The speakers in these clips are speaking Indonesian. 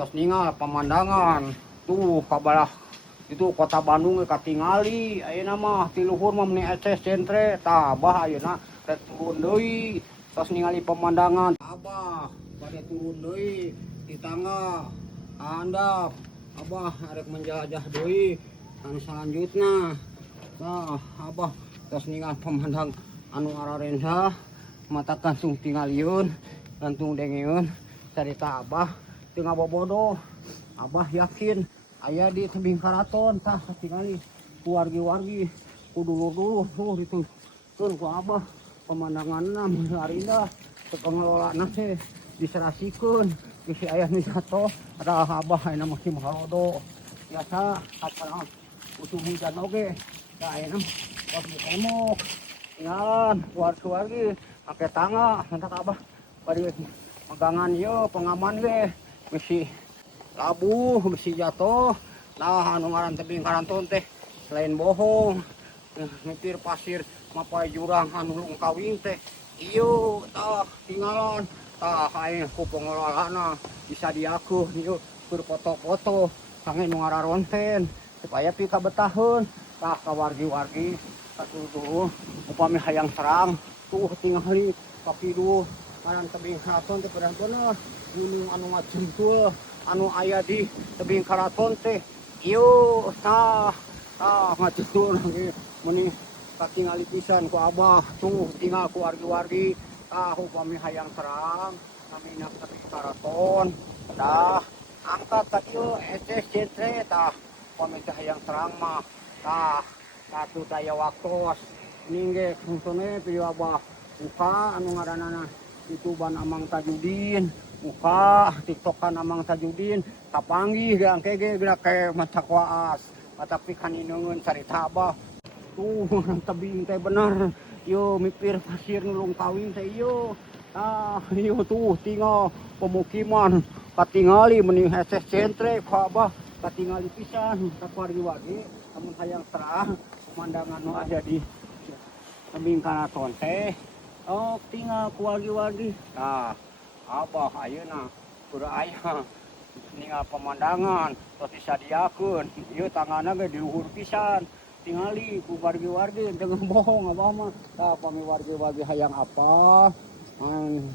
tos ningal pemandangan tuh kabalah itu kota Bandung katingali ayeuna mah ti luhur mah meni SS centre tah abah ayeuna rek turun deui tos ningali pemandangan abah bade turun deui di tangga handap abah arek menjelajah deui anu selanjutna nah abah tos ningali pemandang anu ararensa mata langsung tingalieun gantung dengeun carita abah teu ngabobodoh abah yakin aya di tebing karaton tah tingali ku wargi-wargi ku dulur-dulur tuh ditukeun ku abah pemandanganna mun arinda teu pengelolana teh diserasikeun geus si aya nu jatoh tah abah ayeuna mah kieu mahalodo biasa kapan musim hujan oge tah ayeuna pas ditemok tinggalan wargi-wargi make tangga hendak abah bari pegangan ieu pengaman ge misi labuh besi jatuh nah anu ngaran tebing karaton teh lain bohong ngepir pasir mapai jurang anu lungkawing teh ieu tah tinggalan tah aing ku pengelolana bisa diakuh ieu keur foto-foto sange nu ngararonten supaya pi kabetaheun tah ka wargi-wargi katuduh upami hayang terang tuh tingali kapiduh ngaran tebing karaton teh bener-bener gunung anu ngajungtul anu aya di tebing karaton teh ieu tah ngajungtul lagi meni katingali pisan ku abah tuh tinggal ku wargi-wargi tah upami hayang terang namina tebing karaton tah angkat ka ieu SS centre tah upami teh hayang terang mah tah satu daya waktos ningge kuntune pieu abah buka anu ngaranana YouTubean Amang Tajudin muka tiktokan Amang Tajudin kapanggih ge angke ge gerak kayak macak waas tapi kaninengeun carita abah tuh tebing teh bener yo mipir pasir nulung kawin teh yo yo tuh tinggal pemukiman katingali meni SS centre ku abah katingali pisan kawargi-wargi lamun hayang terang pemandangan nu aya di tebing karaton teh oh tinggal ku wargi-wargi nah abah ayeuna kudu aya ningal pemandangan tos disadiakeun ieu tanggana ge di luhur pisan tingali ku wargi-wargi teu bohong abah mah tah pami wargi-wargi hayang apa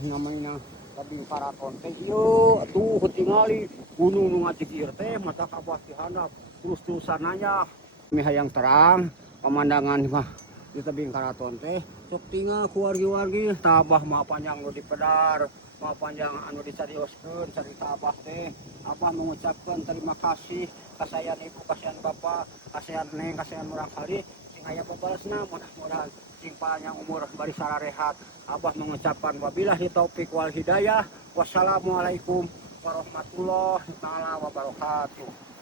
namanya tebing karaton teh ieu atuh tingali gunung nu ngajigir teh mata kabah ti handap terus-terusan aya mi hayang terang pemandangan mah di tebing karaton teh sok tinggal ku wargi-wargi tah abah mah panjang nu dipedar mah panjang anu dicarioskeun carita abah teh abah mengucapkan terima kasih kasayan ibu kasayan bapak kasayan neng kasayan urang kali sing aya babalesna mudah-mudahan sing panjang umur bari sararehat abah mengucapkan wabillahi taufik wal hidayah wassalamualaikum warahmatullahi taala wabarakatuh.